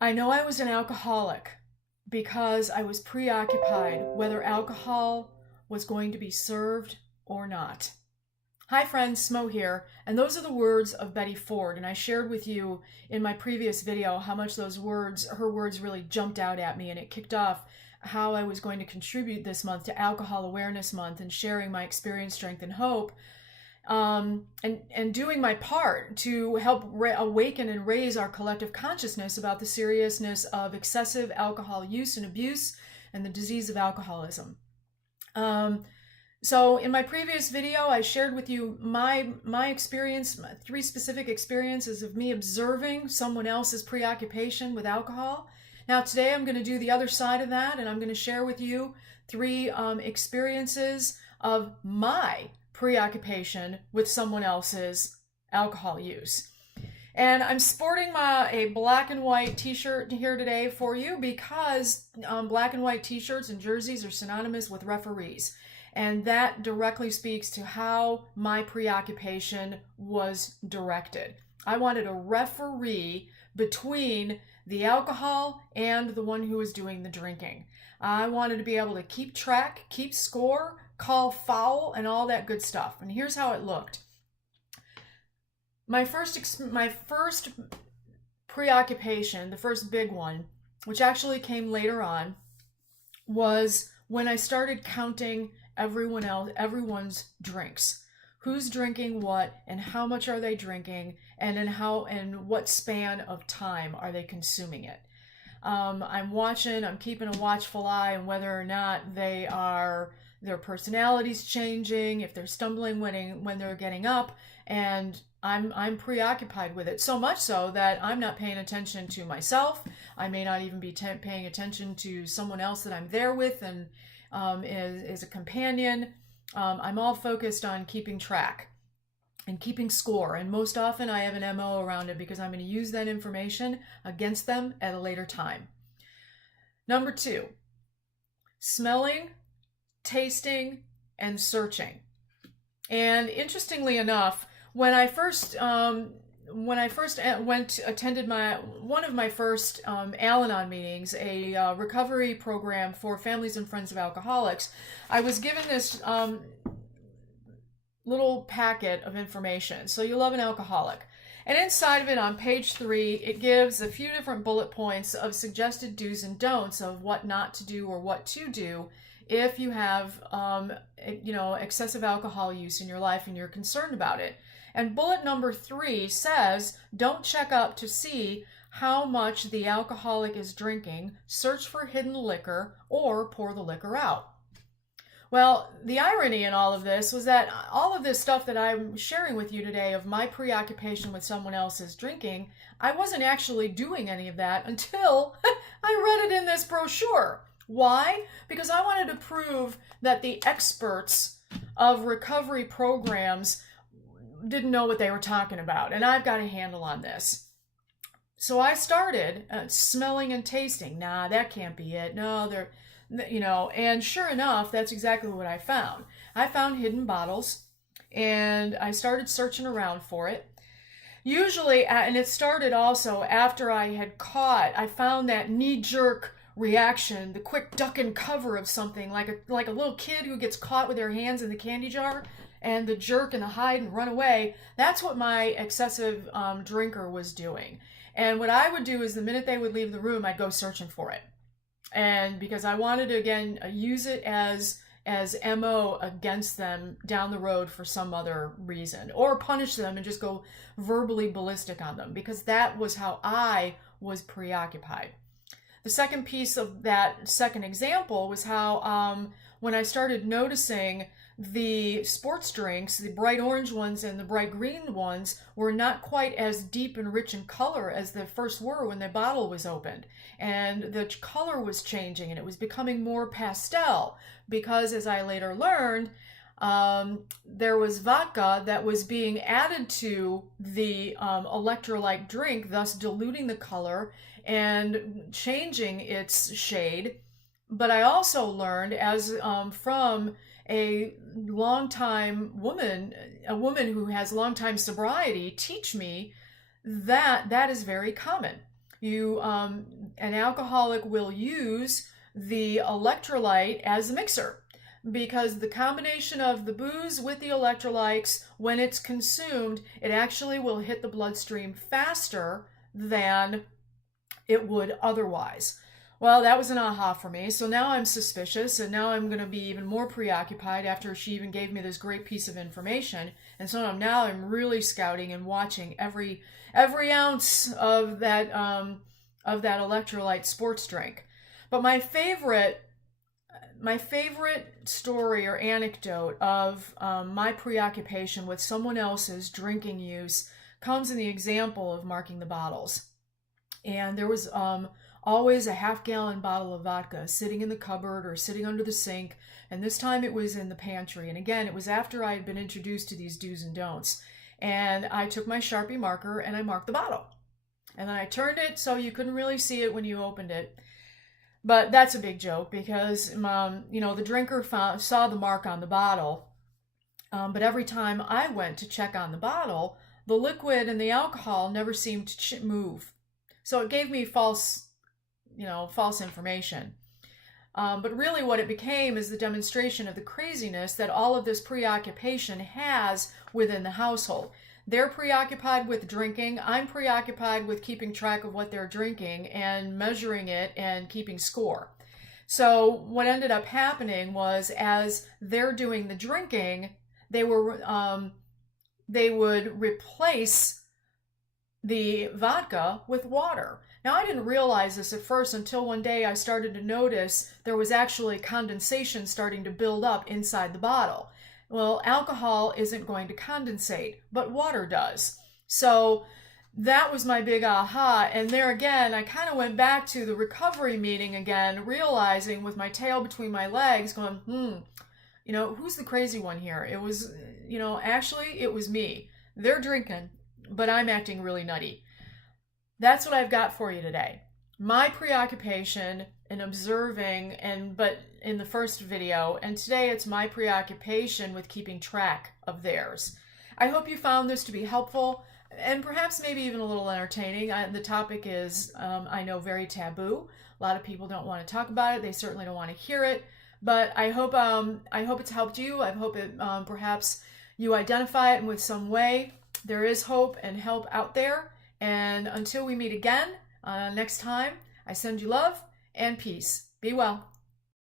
I know I was an alcoholic because I was preoccupied whether alcohol was going to be served or not. Hi friends, Smo here, and those are the words of Betty Ford, and I shared with you in my previous video how much her words really jumped out at me, and it kicked off how I was going to contribute this month to Alcohol Awareness Month and sharing my experience, strength, and hope, and doing my part to help awaken and raise our collective consciousness about the seriousness of excessive alcohol use and abuse and the disease of alcoholism. So in my previous video, I shared with you my experience, my 3 specific experiences of me observing someone else's preoccupation with alcohol. Now today I'm going to do the other side of that, and I'm going to share with you 3 experiences of my preoccupation with someone else's alcohol use. And I'm sporting a black and white t-shirt here today for you because black and white t-shirts and jerseys are synonymous with referees. And that directly speaks to how my preoccupation was directed. I wanted a referee between the alcohol and the one who was doing the drinking. I wanted to be able to keep track, keep score, call foul, and all that good stuff. And here's how it looked. My first preoccupation, the first big one, which actually came later on, was when I started counting everyone's drinks. Who's drinking what, and how much are they drinking, and in what span of time are they consuming it. I'm keeping a watchful eye on whether or not their personality's changing, if they're stumbling when they're getting up, and I'm preoccupied with it, so much so that I'm not paying attention to myself. I may not even be paying attention to someone else that I'm there with and is a companion. I'm all focused on keeping track and keeping score, and most often I have an MO around it because I'm going to use that information against them at a later time. Number 2, smelling, tasting, and searching. And interestingly enough, when I first attended one of my first Al-Anon meetings, a recovery program for families and friends of alcoholics, I was given this little packet of information. So you love an alcoholic. And inside of it, on page 3, it gives a few different bullet points of suggested do's and don'ts of what not to do or what to do if you have excessive alcohol use in your life and you're concerned about it. And bullet number 3 says, don't check up to see how much the alcoholic is drinking, search for hidden liquor, or pour the liquor out. Well, the irony in all of this was that all of this stuff that I'm sharing with you today of my preoccupation with someone else's drinking, I wasn't actually doing any of that until I read it in this brochure. Why? Because I wanted to prove that the experts of recovery programs didn't know what they were talking about, and I've got a handle on this. So I started smelling and tasting. Nah, that can't be it. No, and sure enough, that's exactly what I found. I found hidden bottles, and I started searching around for it. Usually, and it started also after I found that knee-jerk reaction, the quick duck and cover of something, like a little kid who gets caught with their hands in the candy jar, and the jerk and the hide and run away. That's what my excessive drinker was doing. And what I would do is the minute they would leave the room, I'd go searching for it. And because I wanted to, again, use it as MO against them down the road for some other reason, or punish them and just go verbally ballistic on them, because that was how I was preoccupied. The second piece of that second example was how when I started noticing the sports drinks, the bright orange ones and the bright green ones, were not quite as deep and rich in color as the first were when the bottle was opened. And the color was changing and it was becoming more pastel because, as I later learned, there was vodka that was being added to the electrolyte drink, thus diluting the color and changing its shade. But I also learned, as from a longtime woman, a woman who has longtime sobriety, teach me that that is very common. An alcoholic will use the electrolyte as a mixer, because the combination of the booze with the electrolytes, when it's consumed, it actually will hit the bloodstream faster than it would otherwise. Well, that was an aha for me. So now I'm suspicious, and now I'm going to be even more preoccupied after she even gave me this great piece of information. And so now I'm really scouting and watching every ounce of that electrolyte sports drink. But my favorite story or anecdote of my preoccupation with someone else's drinking use comes in the example of marking the bottles. And there was always a half-gallon bottle of vodka sitting in the cupboard or sitting under the sink, and this time it was in the pantry. And again, it was after I had been introduced to these do's and don'ts. And I took my Sharpie marker and I marked the bottle. And then I turned it so you couldn't really see it when you opened it. But that's a big joke because, the drinker saw the mark on the bottle, but every time I went to check on the bottle, the liquid and the alcohol never seemed to move. So it gave me false information. But really what it became is the demonstration of the craziness that all of this preoccupation has within the household. They're preoccupied with drinking. I'm preoccupied with keeping track of what they're drinking and measuring it and keeping score. So what ended up happening was, as they're doing the drinking, they would replace the vodka with water. Now, I didn't realize this at first until one day I started to notice there was actually condensation starting to build up inside the bottle. Well, alcohol isn't going to condensate, but water does. So that was my big aha. And there again, I kind of went back to the recovery meeting again, realizing with my tail between my legs going, who's the crazy one here? It was, actually it was me. They're drinking, but I'm acting really nutty. That's what I've got for you today. My preoccupation in observing, but in the first video, and today it's my preoccupation with keeping track of theirs. I hope you found this to be helpful and perhaps maybe even a little entertaining. The topic is, I know, very taboo. A lot of people don't want to talk about it. They certainly don't want to hear it. But I hope it's helped you. I hope it perhaps you identify it in with some way. There is hope and help out there. And until we meet again next time, I send you love and peace. Be well.